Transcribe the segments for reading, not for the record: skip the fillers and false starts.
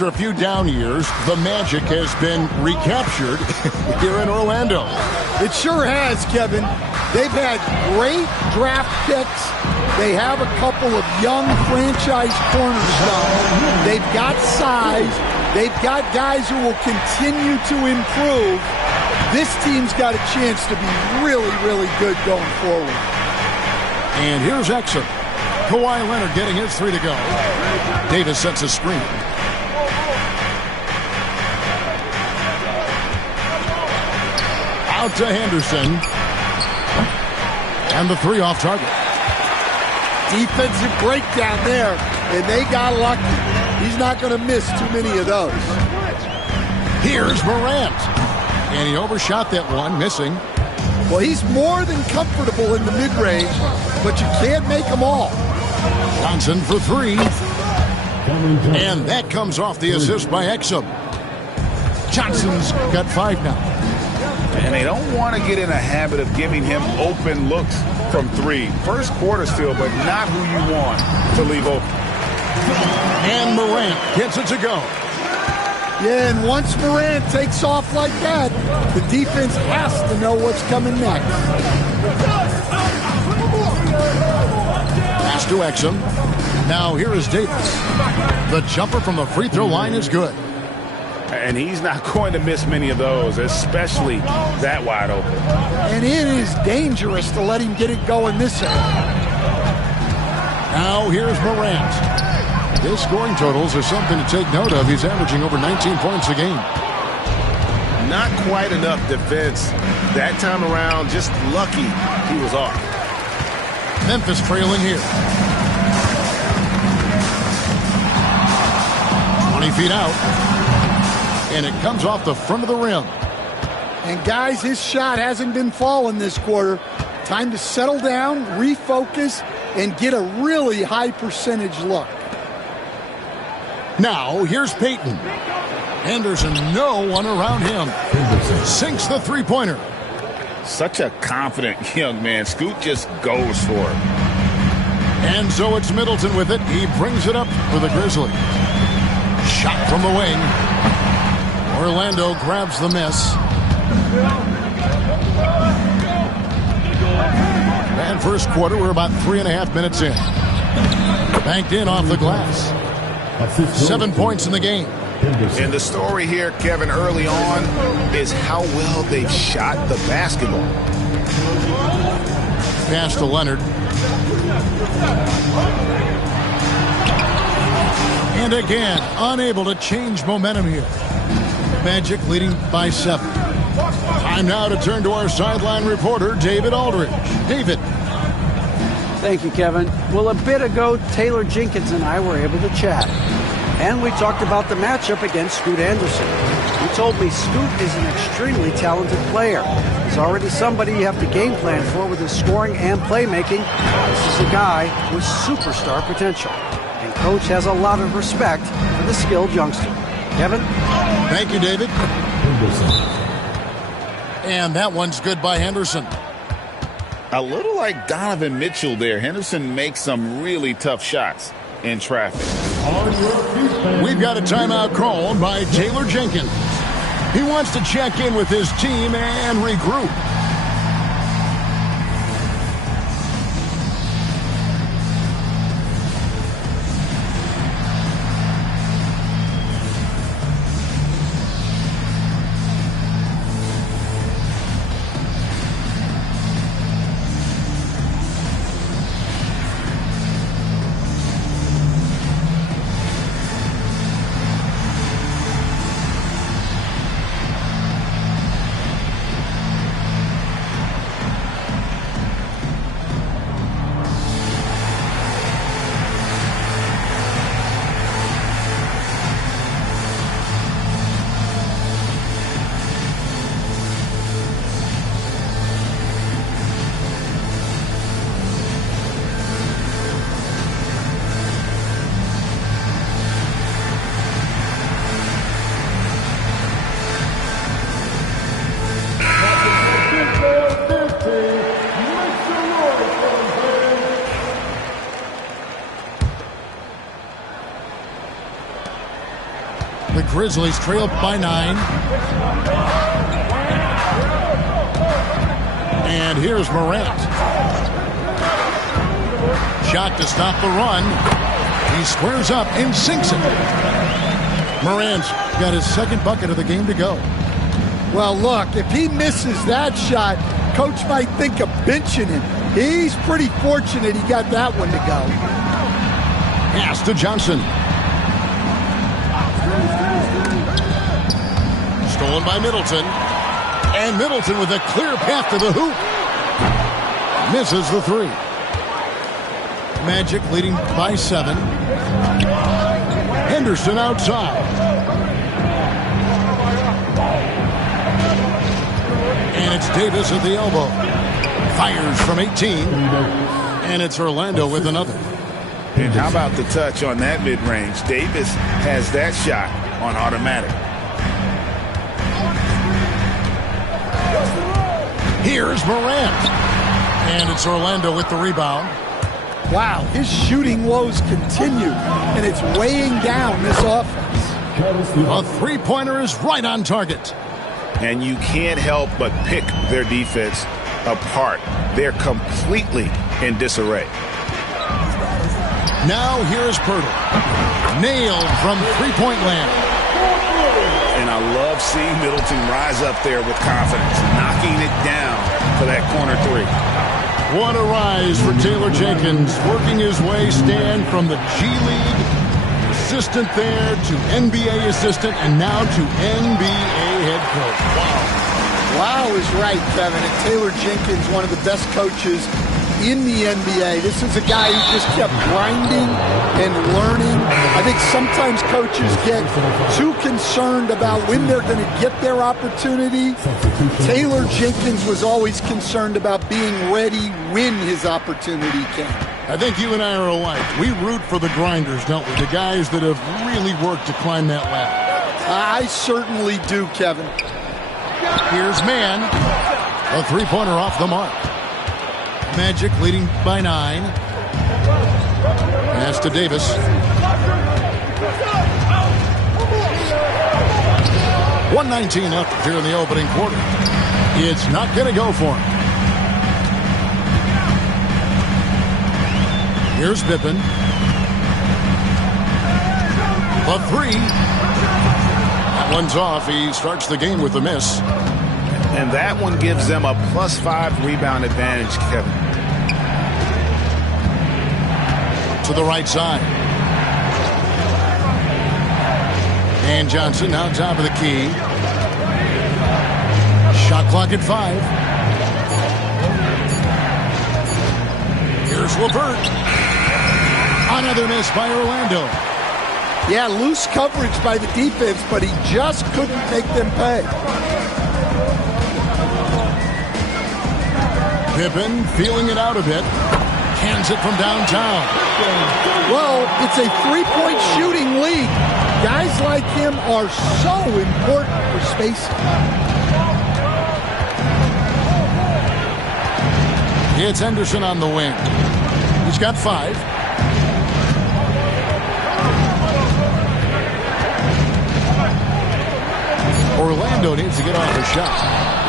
after a few down years, the magic has been recaptured here in Orlando. It sure has, Kevin. They've had great draft picks. They have a couple of young franchise cornerstones. They've got size. They've got guys who will continue to improve. This team's got a chance to be really, really good going forward. And here's Exum. Kawhi Leonard getting his 3 to go. Davis sets a screen. Out to Henderson. And the 3 off target. Defensive breakdown there, and they got lucky. He's not going to miss too many of those. Here's Morant. And he overshot that one, missing. Well, he's more than comfortable in the mid-range, but you can't make them all. Johnson for 3. And that comes off the assist by Exum. Johnson's got 5 now. And they don't want to get in a habit of giving him open looks from 3. First quarter still, but not who you want to leave open. And Morant gets it to go. Yeah, and once Morant takes off like that, the defense has to know what's coming next. Pass to Exum. Now here is Davis. The jumper from the free throw line is good. And he's not going to miss many of those, especially that wide open. And it is dangerous to let him get it going this area. Now here's Morant. His scoring totals are something to take note of. He's averaging over 19 points a game. Not quite enough defense that time around. Just lucky he was off. Memphis trailing here. 20 feet out. And it comes off the front of the rim. And guys, his shot hasn't been falling this quarter. Time to settle down, refocus, and get a really high percentage look. Now, here's Payton. Henderson, no one around him. Sinks the three-pointer. Such a confident young man. Scoot just goes for it. And so it's Middleton with it. He brings it up for the Grizzlies. Shot from the wing. Orlando grabs the miss. And first quarter, we're about 3.5 minutes in. Banked in off the glass. 7 points in the game. And the story here, Kevin, early on is how well they've shot the basketball. Pass to Leonard. And again, unable to change momentum here. Magic leading by 7. Time now to turn to our sideline reporter, David Aldridge. David. Thank you, Kevin. Well, a bit ago, Taylor Jenkins and I were able to chat. And we talked about the matchup against Scoot Anderson. He told me Scoot is an extremely talented player. He's already somebody you have to game plan for with his scoring and playmaking. This is a guy with superstar potential. And Coach has a lot of respect for the skilled youngster. Kevin? Thank you, David. And that one's good by Henderson. A little like Donovan Mitchell there. Henderson makes some really tough shots in traffic. We've got a timeout called by Taylor Jenkins. He wants to check in with his team and regroup. The Grizzlies trail by 9. And here's Morant. Shot to stop the run. He squares up and sinks it. Morant's got his second bucket of the game to go. Well, look, if he misses that shot, coach might think of benching him. He's pretty fortunate he got that one to go. Pass to Johnson. Stolen by Middleton. And Middleton with a clear path to the hoop. Misses the 3. Magic leading by 7. Henderson outside. And it's Davis at the elbow. Fires from 18. And it's Orlando with another. And how about the touch on that mid-range? Davis has that shot on automatic. Here's Morant. And it's Orlando with the rebound. Wow, his shooting woes continue, and it's weighing down this offense. A three-pointer is right on target. And you can't help but pick their defense apart. They're completely in disarray. Now here's Pirtle. Nailed from three-point land. And I love seeing Middleton rise up there with confidence, knocking it down for that corner 3. What a rise for Taylor Jenkins, working his way, Stan, from the G League assistant there to NBA assistant and now to NBA head coach. Wow. Wow is right, Kevin. And Taylor Jenkins, one of the best coaches in the NBA. This is a guy who just kept grinding and learning. I think sometimes coaches get too concerned about when they're going to get their opportunity. Taylor Jenkins was always concerned about being ready when his opportunity came. I think you and I are alike. We root for the grinders, don't we? The guys that have really worked to climb that ladder. I certainly do, Kevin. Here's Mann. A three-pointer off the mark. Magic leading by 9. Pass to Davis. .119 left here in the opening quarter. It's not going to go for him. Here's Pippen. A 3. That one's off. He starts the game with a miss. And that one gives them a +5 rebound advantage, Kevin. To the right side. And Johnson now top of the key. Shot clock at 5. Here's LeVert. Another miss by Orlando. Yeah, loose coverage by the defense, but he just couldn't make them pay. Pippen feeling it out a bit. Hands it from downtown. Well, it's a three-point shooting league. Guys like him are so important for spacing. It's Henderson on the wing. He's got 5. Orlando needs to get off a shot.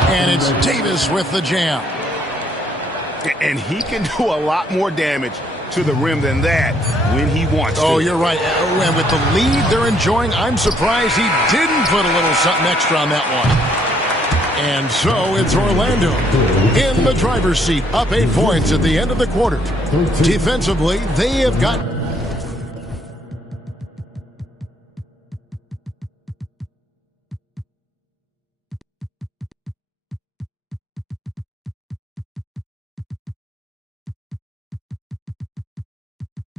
And it's Davis with the jam. And he can do a lot more damage to the rim than that when he wants to. Oh, you're right. And with the lead they're enjoying, I'm surprised he didn't put a little something extra on that one. And so it's Orlando in the driver's seat, up 8 points at the end of the quarter. Defensively, they have got...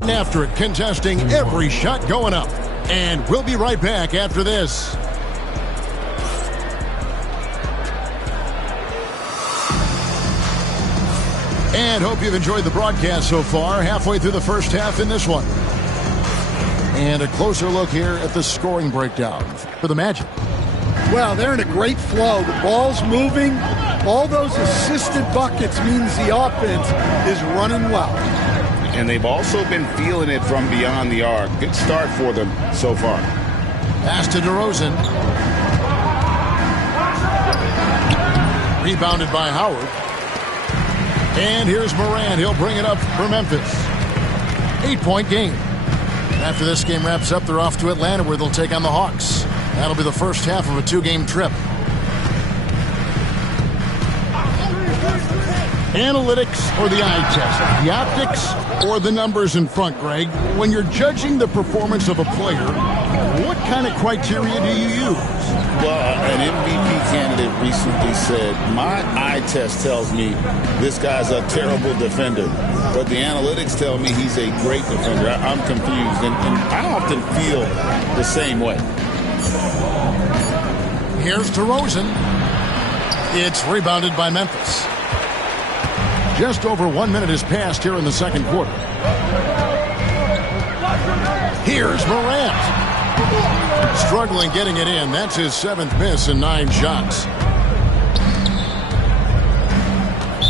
after it, contesting every shot going up. And we'll be right back after this. And hope you've enjoyed the broadcast so far. Halfway through the first half in this one. And a closer look here at the scoring breakdown for the Magic. Well, they're in a great flow. The ball's moving. All those assisted buckets means the offense is running well. And they've also been feeling it from beyond the arc. Good start for them so far. Pass to DeRozan. Rebounded by Howard. And here's Morant. He'll bring it up for Memphis. 8-point game. After this game wraps up, they're off to Atlanta where they'll take on the Hawks. That'll be the first half of a 2-game trip. Analytics or the eye test? The optics or the numbers in front, Greg? When you're judging the performance of a player, what kind of criteria do you use? Well, an MVP candidate recently said, my eye test tells me this guy's a terrible defender, but the analytics tell me he's a great defender. I'm confused, and I often feel the same way. Here's DeRozan. It's rebounded by Memphis. Just over 1 minute has passed here in the second quarter. Here's Morant. Struggling getting it in. That's his 7th miss in 9 shots.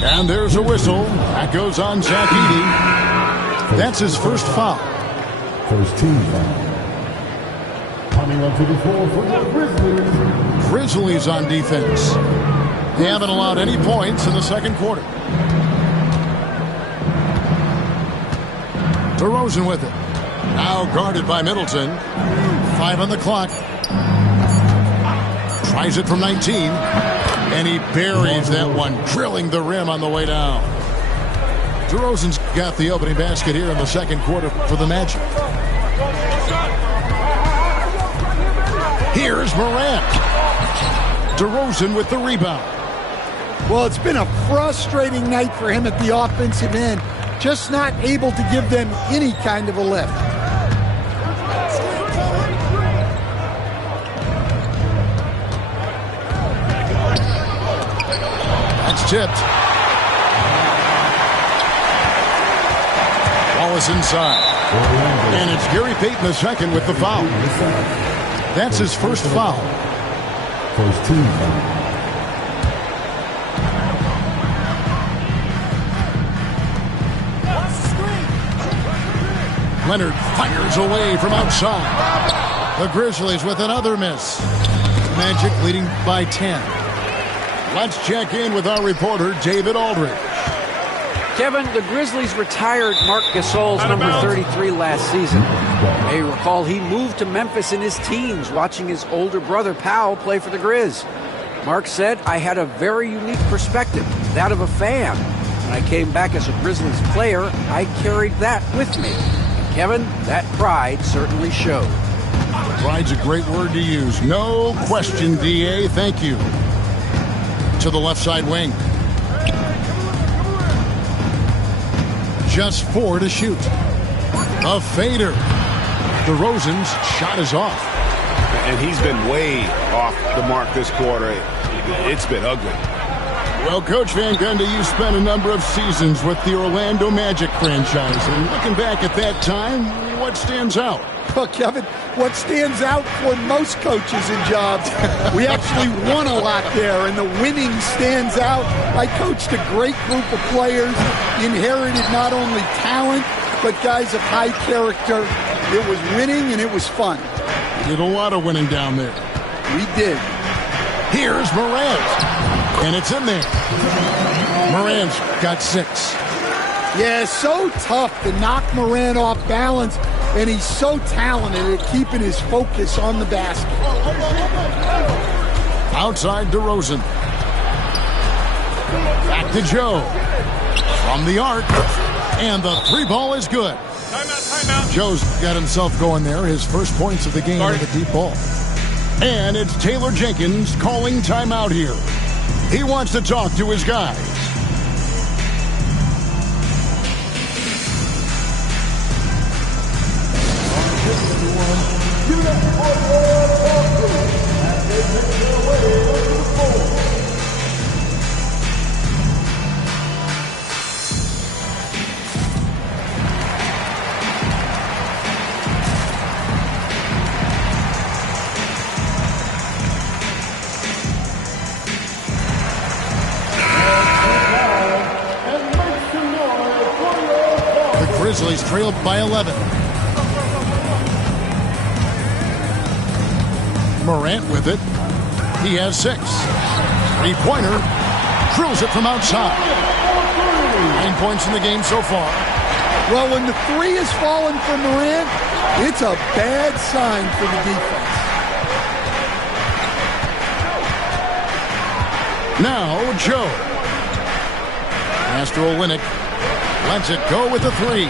And there's a whistle. That goes on Zach Edey. That's his first foul. First team foul. Coming onto the floor for the Grizzlies. Grizzlies on defense. They haven't allowed any points in the second quarter. DeRozan with it. Now guarded by Middleton. 5 on the clock. Tries it from 19. And he buries that one, drilling the rim on the way down. DeRozan's got the opening basket here in the second quarter for the Magic. Here's Morant. DeRozan with the rebound. Well, it's been a frustrating night for him at the offensive end. Just not able to give them any kind of a lift. That's tipped. Ball is inside. And it's Gary Payton II with the foul. That's his first foul. First team foul. Leonard fires away from outside. The Grizzlies with another miss. Magic leading by 10. Let's check in with our reporter, David Aldridge. Kevin, the Grizzlies retired Marc Gasol's number 33 last season. You may recall he moved to Memphis in his teens, watching his older brother Powell play for the Grizz. Marc said, I had a very unique perspective, that of a fan. When I came back as a Grizzlies player, I carried that with me. And Kevin, that pride certainly showed. Pride's a great word to use. No question, D.A. Thank you. To the left side wing. Just 4 to shoot. A fader. DeRozan's shot is off. And he's been way off the mark this quarter. It's been ugly. Well, Coach Van Gundy, you spent a number of seasons with the Orlando Magic franchise. And looking back at that time, what stands out? Well, Kevin, what stands out for most coaches and jobs, we actually won a lot there, and the winning stands out. I coached a great group of players, inherited not only talent, but guys of high character. It was winning, and it was fun. Did a lot of winning down there. We did. Here's Morant, and it's in there. Morant's got 6. Yeah, so tough to knock Morant off balance, and he's so talented at keeping his focus on the basket. Outside DeRozan. Back to Joe. From the arc, and the 3-ball is good. Timeout. Joe's got himself going there. His first points of the game with a deep ball. And it's Taylor Jenkins calling timeout here. He wants to talk to his guys. Grizzlies trailed by 11. Morant with it. He has 6. Three-pointer. Drills it from outside. 9 points in the game so far. Well, when the 3 is falling for Morant, it's a bad sign for the defense. Now, Joe. Master Olynyk lets it go with the 3.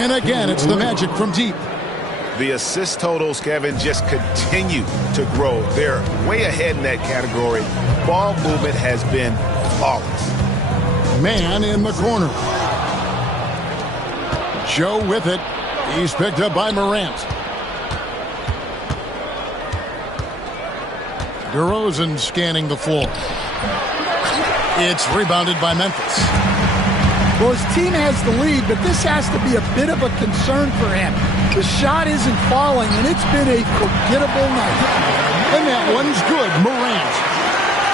And again, it's the Magic from deep. The assist totals, Kevin, just continue to grow. They're way ahead in that category. Ball movement has been flawless. Man in the corner. Joe with it. He's picked up by Morant. DeRozan scanning the floor. It's rebounded by Memphis. Well, his team has the lead, but this has to be a bit of a concern for him. The shot isn't falling, and it's been a forgettable night. And that one's good, Morant.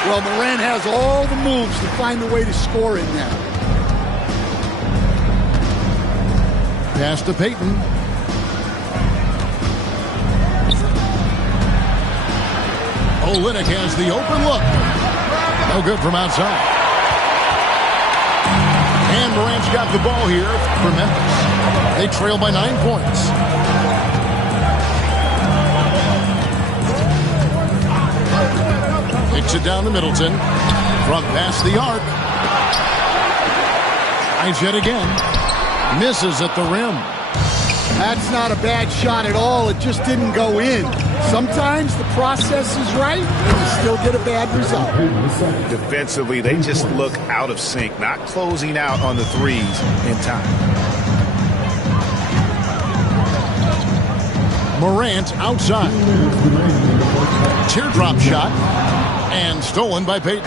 Well, Morant has all the moves to find a way to score in there. Pass to Payton. Olynyk has the open look. No good from outside. And Morant's got the ball here for Memphis. They trail by 9 points. Kicks it down to Middleton. From past the arc. Tries yet again. Misses at the rim. That's not a bad shot at all. It just didn't go in. Sometimes the process is right, and you still get a bad result. Defensively, they just look out of sync, not closing out on the threes in time. Morant outside. Teardrop shot. And stolen by Payton.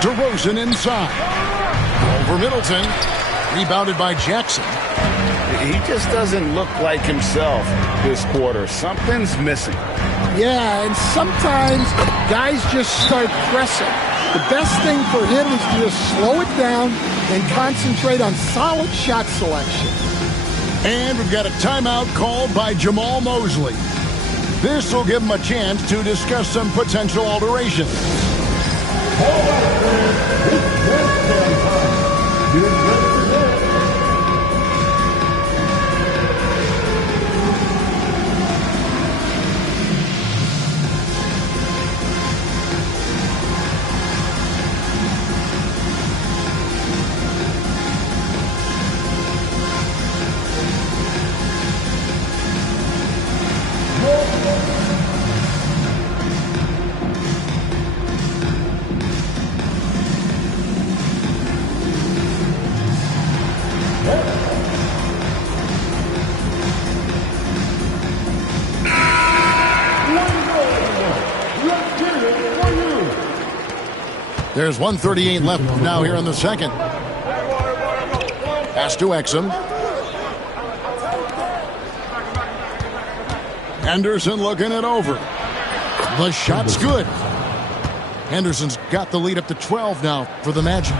DeRozan inside. Over Middleton. Rebounded by Jackson. He just doesn't look like himself this quarter. Something's missing. Yeah, and sometimes guys just start pressing. The best thing for him is to just slow it down and concentrate on solid shot selection. And we've got a timeout called by Jamal Mosley. This will give him a chance to discuss some potential alterations. There's 1:38 left now here in the second. Pass to Exum. Henderson looking it over. The shot's good. Henderson's got the lead up to 12 now for the Magic.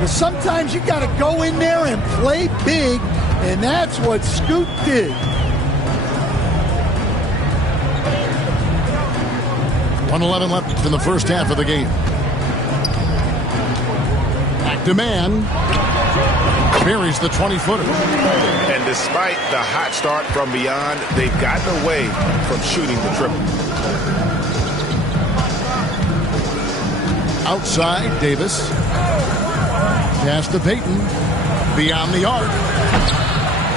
But sometimes you got to go in there and play big, and that's what Scoot did. .111 left in the first half of the game. Back to man. Buries the 20-footer. And despite the hot start from beyond, they've gotten away from shooting the triple. Outside, Davis. Pass to Payton. Beyond the arc.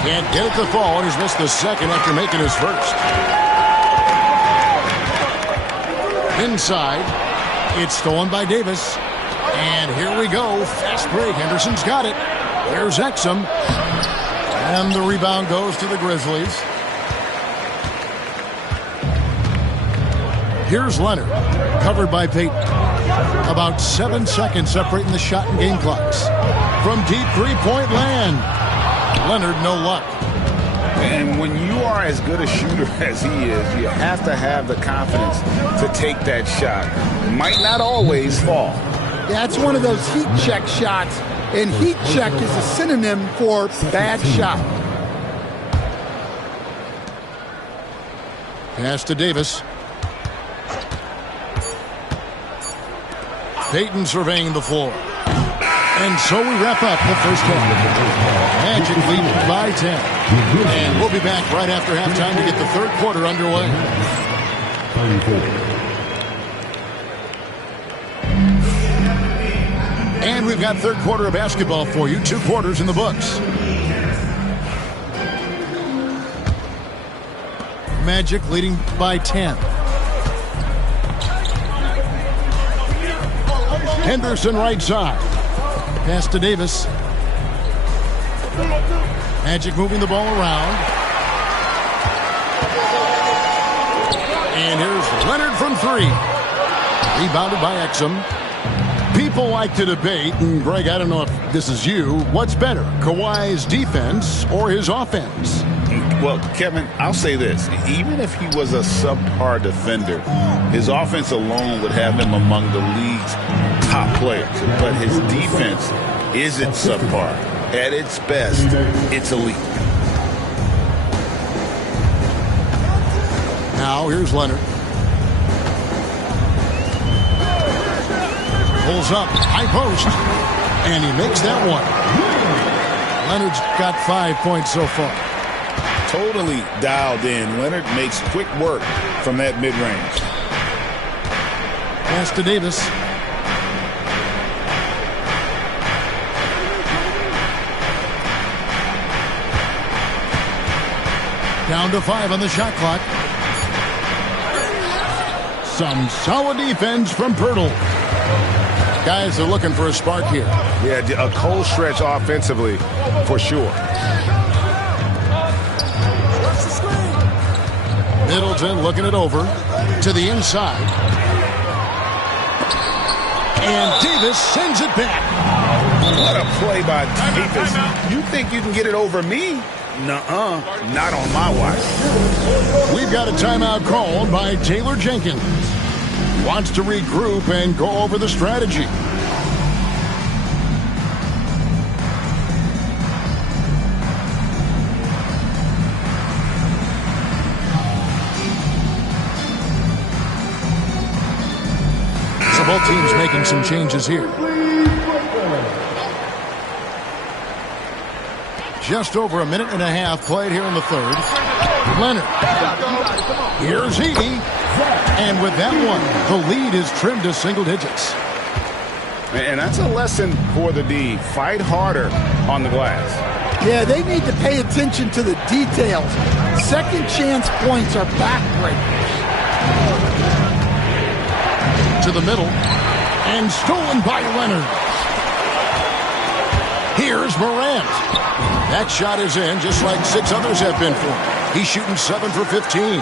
Can't get it to fall, and he's missed the second after making his first. Inside. It's stolen by Davis. And here we go. Fast break. Henderson's got it. There's Exum. And the rebound goes to the Grizzlies. Here's Leonard. Covered by Payton. About 7 seconds separating the shot and game clocks. From deep three-point land. Leonard, no luck. And when you are as good a shooter as he is, you have to have the confidence to take that shot. It might not always fall. Yeah, it's one of those heat check shots, and heat check is a synonym for bad shot. Pass to Davis. Peyton surveying the floor. And so we wrap up the first half. Magic lead by 10. And we'll be back right after halftime to get the third quarter underway. And we've got third quarter of basketball for you. 2 quarters in the books. Magic leading by 10. Henderson right side. Pass to Davis. Magic moving the ball around. And here's Leonard from 3. Rebounded by Exum. People like to debate, and Greg, I don't know if this is you, what's better, Kawhi's defense or his offense? Well, Kevin, I'll say this. Even if he was a subpar defender, his offense alone would have him among the league's top players. But his defense isn't subpar. At its best, it's elite. Now, here's Leonard. Pulls up, high post, and he makes that one. Leonard's got 5 points so far. Totally dialed in. Leonard makes quick work from that mid-range. Pass to Davis. Down to 5 on the shot clock. Some solid defense from Pirtle. Guys are looking for a spark here. Yeah, a cold stretch offensively, for sure. Middleton looking it over to the inside. And Davis sends it back. What a play by Davis. You think you can get it over me? Nuh-uh, not on my watch. We've got a timeout called by Taylor Jenkins. Wants to regroup and go over the strategy. So both teams making some changes here. Just over a minute and a half played here in the third. Leonard. Here's Heaney. And with that one, the lead is trimmed to single digits. And that's a lesson for the D. Fight harder on the glass. Yeah, they need to pay attention to the details. Second chance points are backbreakers. To the middle. And stolen by Leonard. Here's Morant. That shot is in, just like 6 others have been for him. He's shooting 7 for 15.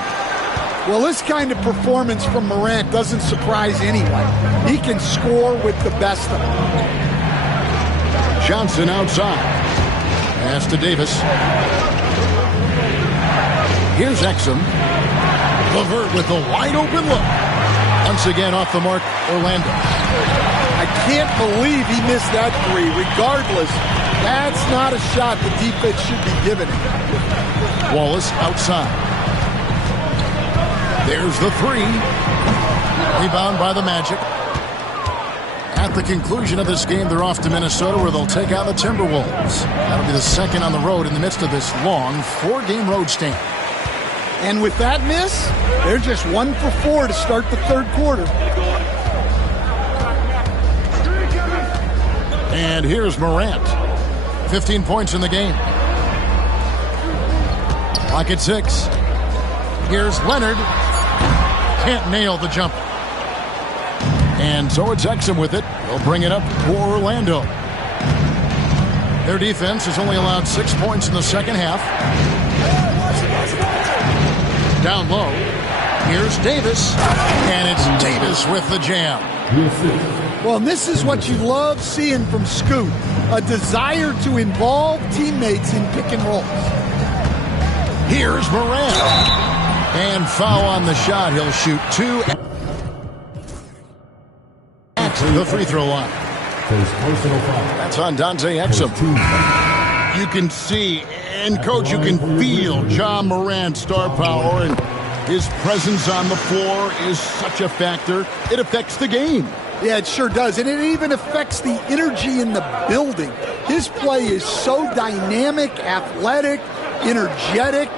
Well, this kind of performance from Morant doesn't surprise anyone. He can score with the best of them. Johnson outside. Pass to Davis. Here's Exum. LeVert with a wide open look. Once again off the mark, Orlando. I can't believe he missed that 3. Regardless, that's not a shot the defense should be giving him. Wallace outside. There's the 3. Rebound by the Magic. At the conclusion of this game, they're off to Minnesota where they'll take out the Timberwolves. That'll be the second on the road in the midst of this long 4-game road stand. And with that miss, they're just 1 for 4 to start the third quarter. And here's Morant. 15 points in the game. Clock at 6. Here's Leonard. Can't nail the jumper. And so it's Exum with it. They'll bring it up for Orlando. Their defense has only allowed 6 points in the second half. Down low. Here's Davis. And it's Davis with the jam. Well, and this is what you love seeing from Scoot. A desire to involve teammates in pick and rolls. Here's Morant. And foul on the shot. He'll shoot 2 at the free throw line. That's on Dante Exum. You can see, and Coach, you can feel John Morant's star power. And His presence on the floor is such a factor. It affects the game. Yeah, it sure does. And it even affects the energy in the building. His play is so dynamic, athletic, energetic.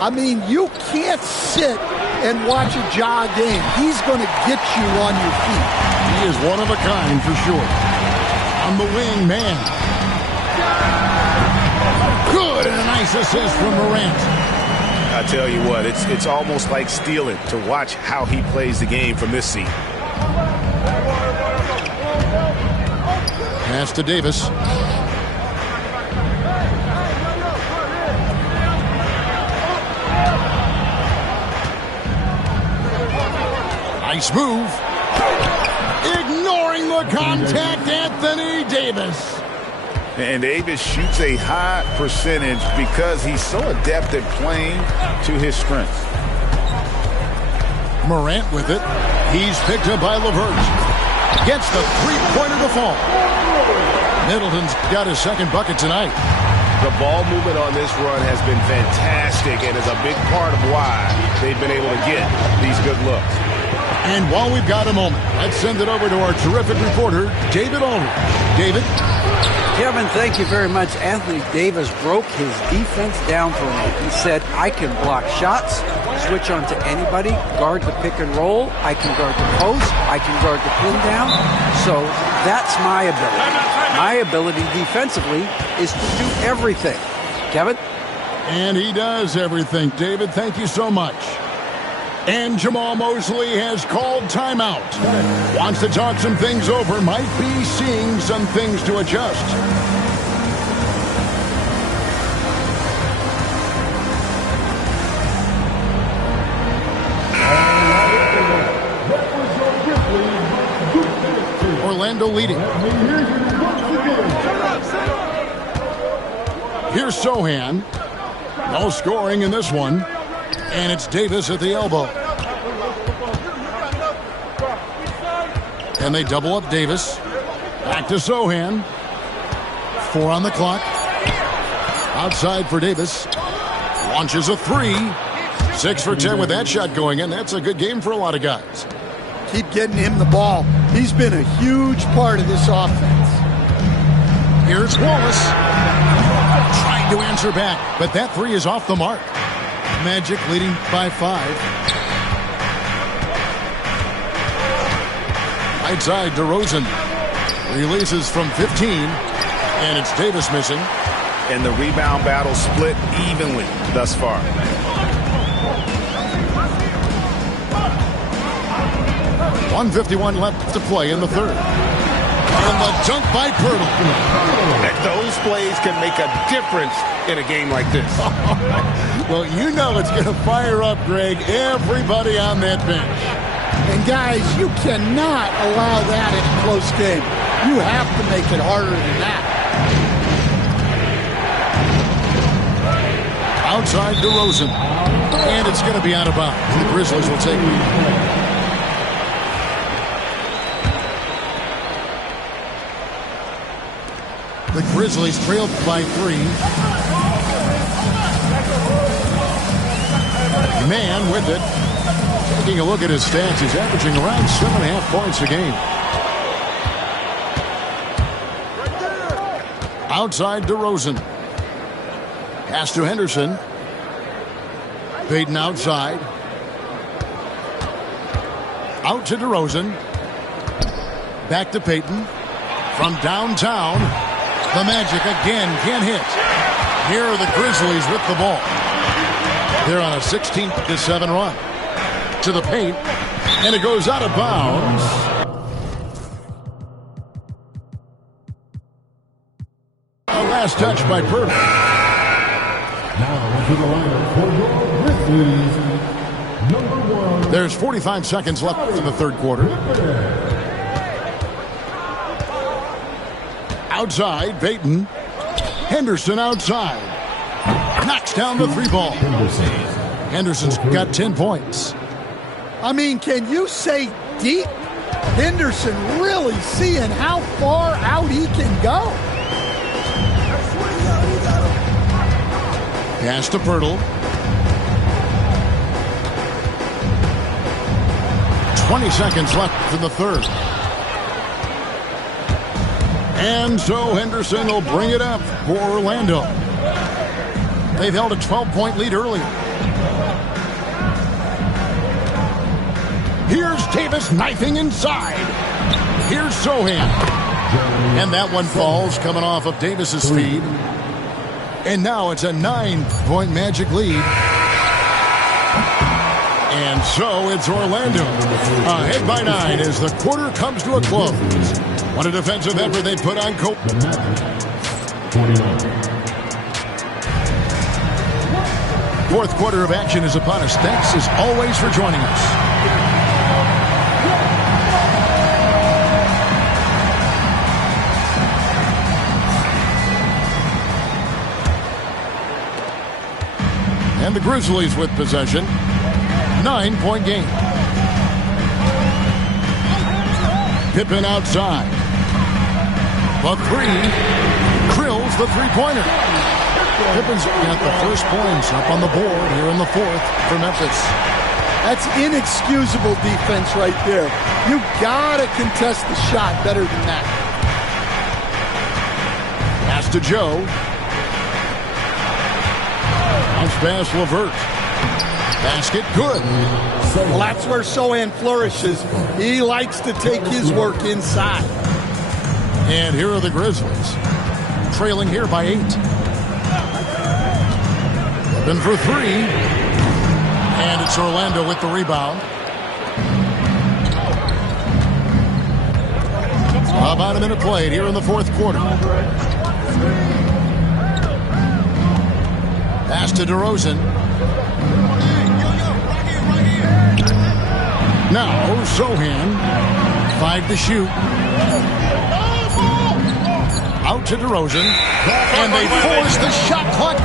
I mean, you can't sit and watch a Ja game. He's going to get you on your feet. He is one of a kind for sure. On the wing, man. Good, and a nice assist from Morant. I tell you what, it's almost like stealing to watch how he plays the game from this seat. Pass to Davis. Nice move. Ignoring the contact, Anthony Davis. And Davis shoots a high percentage because he's so adept at playing to his strengths. Morant with it. He's picked up by LeVert. Gets the three-pointer to fall. Middleton's got his second bucket tonight. The ball movement on this run has been fantastic and is a big part of why they've been able to get these good looks. And while we've got a moment, let's send it over to our terrific reporter, David Aldridge. David? Kevin, thank you very much. Anthony Davis broke his defense down for me. He said, I can block shots, switch on to anybody, guard the pick and roll, I can guard the post, I can guard the pin down. So that's my ability. My ability defensively is to do everything. Kevin? And he does everything. David, thank you so much. And Jamal Mosley has called timeout. Wants to talk some things over. Might be seeing some things to adjust. Orlando leading. Here's Sohan. No scoring in this one. And it's Davis at the elbow. And they double up Davis. Back to Sohan. 4 on the clock. Outside for Davis. Launches a 3. 6 for 10 with that shot going in. That's a good game for a lot of guys. Keep getting him the ball. He's been a huge part of this offense. Here's Wallace. Trying to answer back, but that 3 is off the mark. Magic leading by 5. Right side, DeRozan releases from 15, and it's Davis missing. And the rebound battle split evenly thus far. .151 left to play in the third. And the dunk by Pirtle. Those plays can make a difference in a game like this. Well, you know it's going to fire up, Greg, everybody on that bench. And guys, you cannot allow that in a close game. You have to make it harder than that. Outside DeRozan. And it's going to be out of bounds. The Grizzlies will take it. The Grizzlies trailed by 3. Man with it. Taking a look at his stats, he's averaging around 7.5 points a game. Outside DeRozan. Pass to Henderson. Payton outside. Out to DeRozan. Back to Payton. From downtown. The Magic again can't hit. Here are the Grizzlies with the ball. They're on a 16-7 run. To the paint. And it goes out of bounds. A last touch by Pirtle. Now to the line for your Grizzlies, number 1. There's 45 seconds left in the third quarter. Outside, Payton. Henderson outside. Knocks down the 3 ball. Henderson's got 10 points. I mean, can you say deep? Henderson really seeing how far out he can go. Pass to Pirtle. 20 seconds left in the third. And so Henderson will bring it up for Orlando. They've held a 12-point lead earlier. Here's Davis knifing inside. Here's Sohan. And that one falls coming off of Davis's feed. And now it's a 9-point Magic lead. And so it's Orlando ahead by 9 as the quarter comes to a close. What a defensive effort they put on Kotk. Fourth quarter of action is upon us. Thanks as always for joining us. And the Grizzlies with possession. 9-point game. Pippen outside. The three. Drills the three-pointer. Pippen's got the first points up on the board here in the fourth for Memphis. That's inexcusable defense right there. You gotta contest the shot better than that. Pass to Joe. Bounce pass LeVert. Basket good. Well, that's where Sohan flourishes. He likes to take his work inside. And here are the Grizzlies. Trailing here by 8. Looking for 3. And it's Orlando with the rebound. About a minute played here in the fourth quarter. Pass to DeRozan. Now Sohan. 5 to shoot. Out to DeRozan. And they force the shot clock.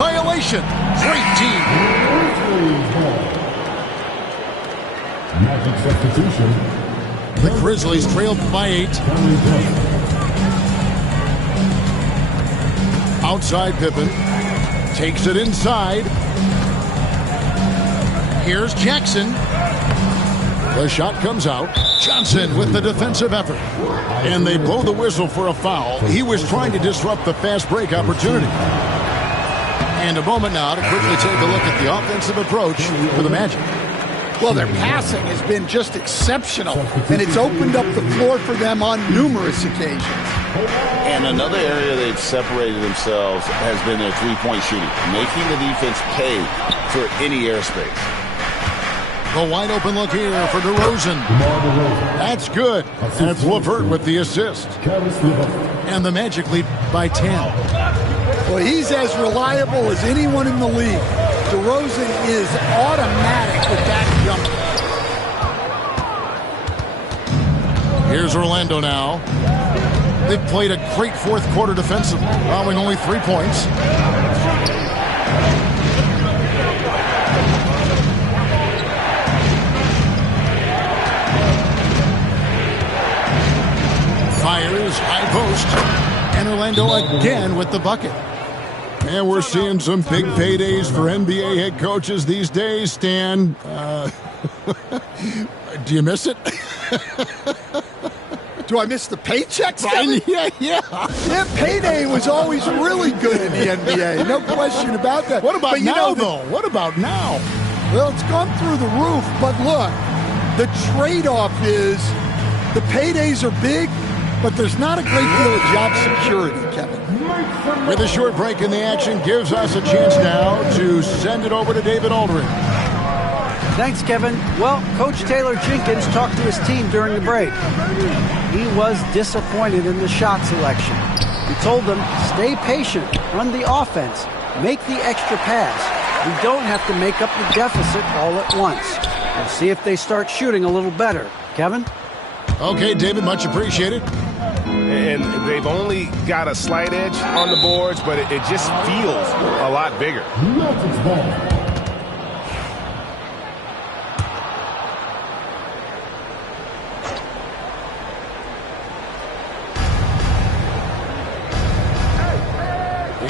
Violation. Great team. Magic substitution. The Grizzlies trailed by 8. Outside Pippen. Takes it inside. Here's Jackson. The shot comes out. Johnson with the defensive effort. And they blow the whistle for a foul. He was trying to disrupt the fast break opportunity. And a moment now to quickly take a look at the offensive approach for the Magic. Well, their passing has been just exceptional, and it's opened up the floor for them on numerous occasions. And another area they've separated themselves has been their three-point shooting, making the defense pay for any airspace. The wide open look here for DeRozan. That's good. That's LeVert with the assist. And the Magic lead by 10. Well, he's as reliable as anyone in the league. DeRozan is automatic with that jumper. Here's Orlando now. They've played a great fourth quarter defensively, allowing only 3 points. Fires, high post. And Orlando again with the bucket. And we're seeing some big paydays for NBA head coaches these days, Stan. Do you miss it? Do I miss the paychecks? Yeah. That payday was always really good in the NBA. No question about that. What about now, though? What about now? Well, it's gone through the roof. But look, the trade-off is the paydays are big, but there's not a great deal of job security, Kevin. With a short break in the action, gives us a chance now to send it over to David Aldridge. Thanks, Kevin. Well, Coach Taylor Jenkins talked to his team during the break. He was disappointed in the shot selection. He told them, stay patient, run the offense, make the extra pass. We don't have to make up the deficit all at once. We'll see if they start shooting a little better. Kevin? Okay, David, much appreciated. And they've only got a slight edge on the boards, but it just feels a lot bigger. Celtics ball.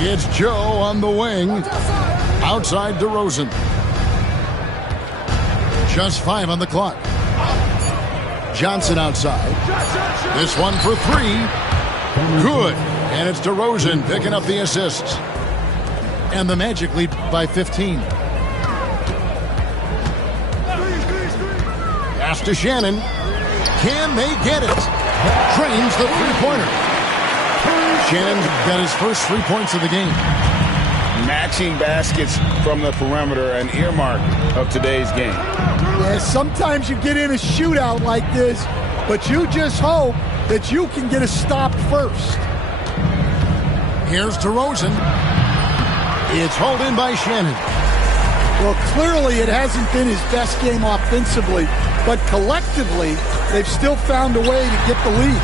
It's Joe on the wing. Outside DeRozan. Just 5 on the clock. Johnson outside. This one for 3. Good. And it's DeRozan picking up the assists. And the Magic lead by 15. Pass to Shannon. Can they get it? Drains the three-pointer. Shannon's got his first 3 points of the game. Matching baskets from the perimeter, an earmark of today's game. Yeah, sometimes you get in a shootout like this, but you just hope that you can get a stop first. Here's DeRozan. It's hauled in by Shannon. Well, clearly it hasn't been his best game offensively, but collectively, they've still found a way to get the lead.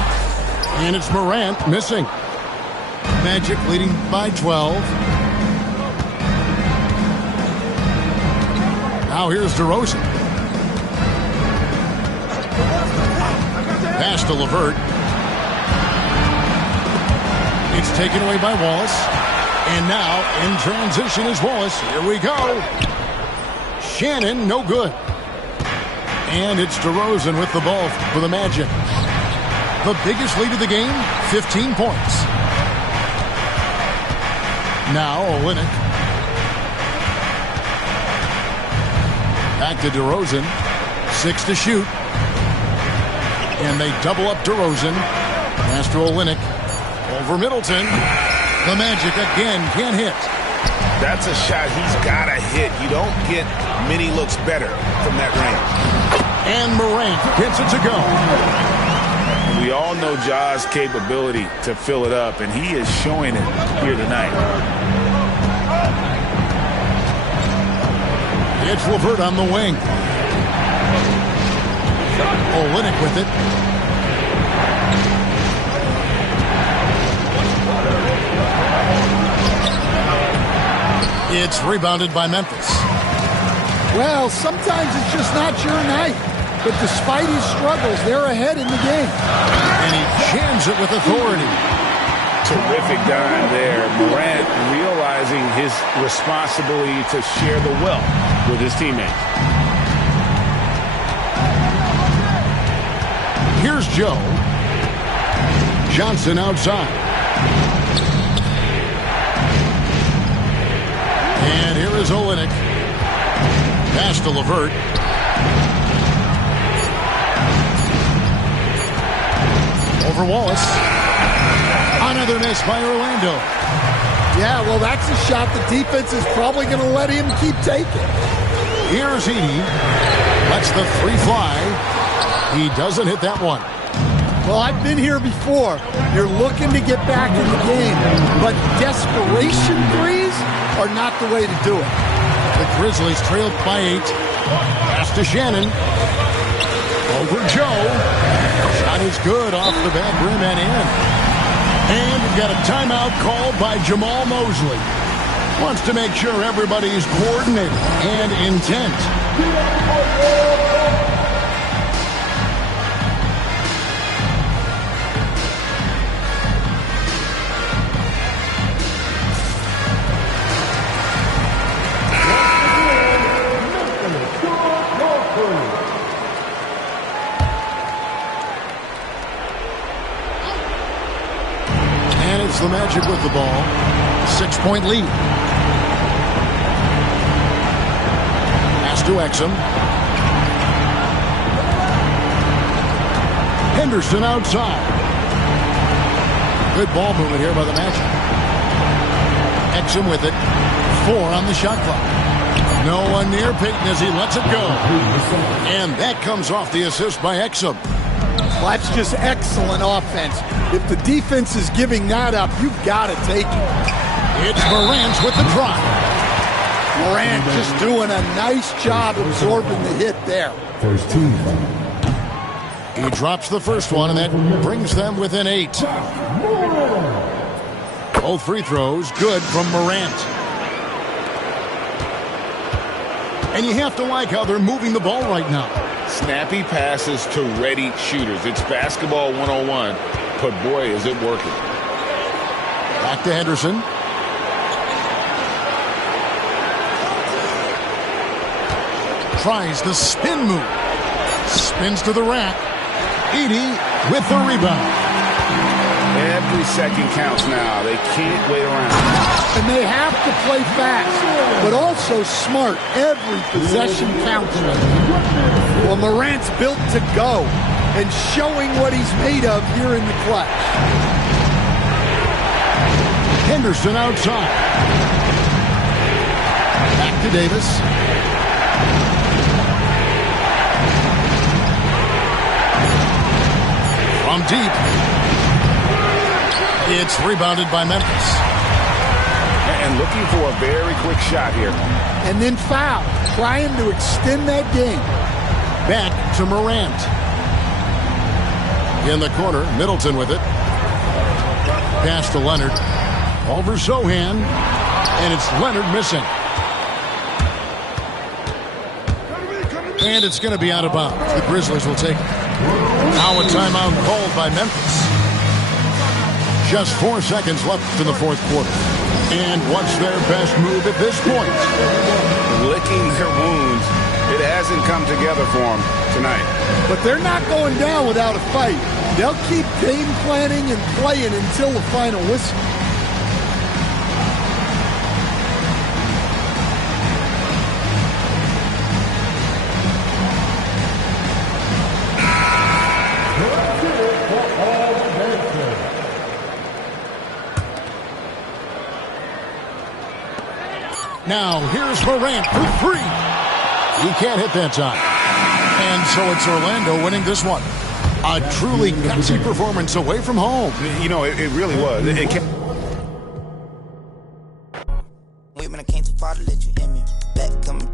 And it's Morant missing. Magic leading by 12. Now here's DeRozan. Pass to LeVert. It's taken away by Wallace. And now in transition is Wallace. Here we go. Shannon, no good. And it's DeRozan with the ball for the Magic. The biggest lead of the game, 15 points. Now Olynyk. Back to DeRozan. 6 to shoot. And they double up DeRozan. Pass to Olynyk. Over Middleton. The Magic again can't hit. That's a shot he's got to hit. You don't get many looks better from that range. And Morant gets it to go. We all know Ja's capability to fill it up, and he is showing it here tonight. It's LeVert on the wing. Olynyk with it. It's rebounded by Memphis. Well, sometimes it's just not your night. But despite his struggles, they're ahead in the game. And he jams it with authority. Terrific dime there. Morant realizing his responsibility to share the wealth with his teammates. Here's Joe. Johnson outside. And here is Olynyk. Pass to LeVert. Over Wallace. Another miss by Orlando. Yeah, well, that's a shot the defense is probably going to let him keep taking. Here's Edey. Lets the 3 fly. He doesn't hit that one. Well, I've been here before. You're looking to get back in the game, but desperation threes are not the way to do it. The Grizzlies trailed by 8. Pass to Shannon. Over Joe. Shot is good off the back rim and in. And we've got a timeout called by Jamal Mosley. Wants to make sure everybody's coordinated and intent. the Magic with the ball. 6-point lead. Pass to Exum. Henderson outside. Good ball movement here by the Magic. Exum with it. 4 on the shot clock. No one near Peyton as he lets it go. And that comes off the assist by Exum. That's just excellent offense. If the defense is giving that up, you've got to take it. It's Morant with the drop. Morant just doing a nice job absorbing the hit there. First team. He drops the first one, and that brings them within 8. Both free throws good from Morant. And you have to like how they're moving the ball right now. Snappy passes to ready shooters. It's basketball 101, but boy, is it working. Back to Henderson. Tries the spin move. Spins to the rack. Edey with the rebound. Every second counts now. They can't wait around. And they have to play fast, but also smart. Every possession counts. Well, Morant's built to go and showing what he's made of here in the clutch. Henderson outside. Back to Davis. From deep. It's rebounded by Memphis. And looking for a very quick shot here. And then foul. Trying to extend that game. Back to Morant. In the corner, Middleton with it. Pass to Leonard. Over Sohan. And it's Leonard missing. And it's going to be out of bounds. The Grizzlies will take it. Now a timeout called by Memphis. Just 4 seconds left in the fourth quarter. And what's their best move at this point? Licking their wounds. It hasn't come together for them tonight. But they're not going down without a fight. They'll keep game planning and playing until the final whistle. Now, here's Morant for 3. He can't hit that time. And so it's Orlando winning this one. A truly gutsy performance away from home. You know, it really was. It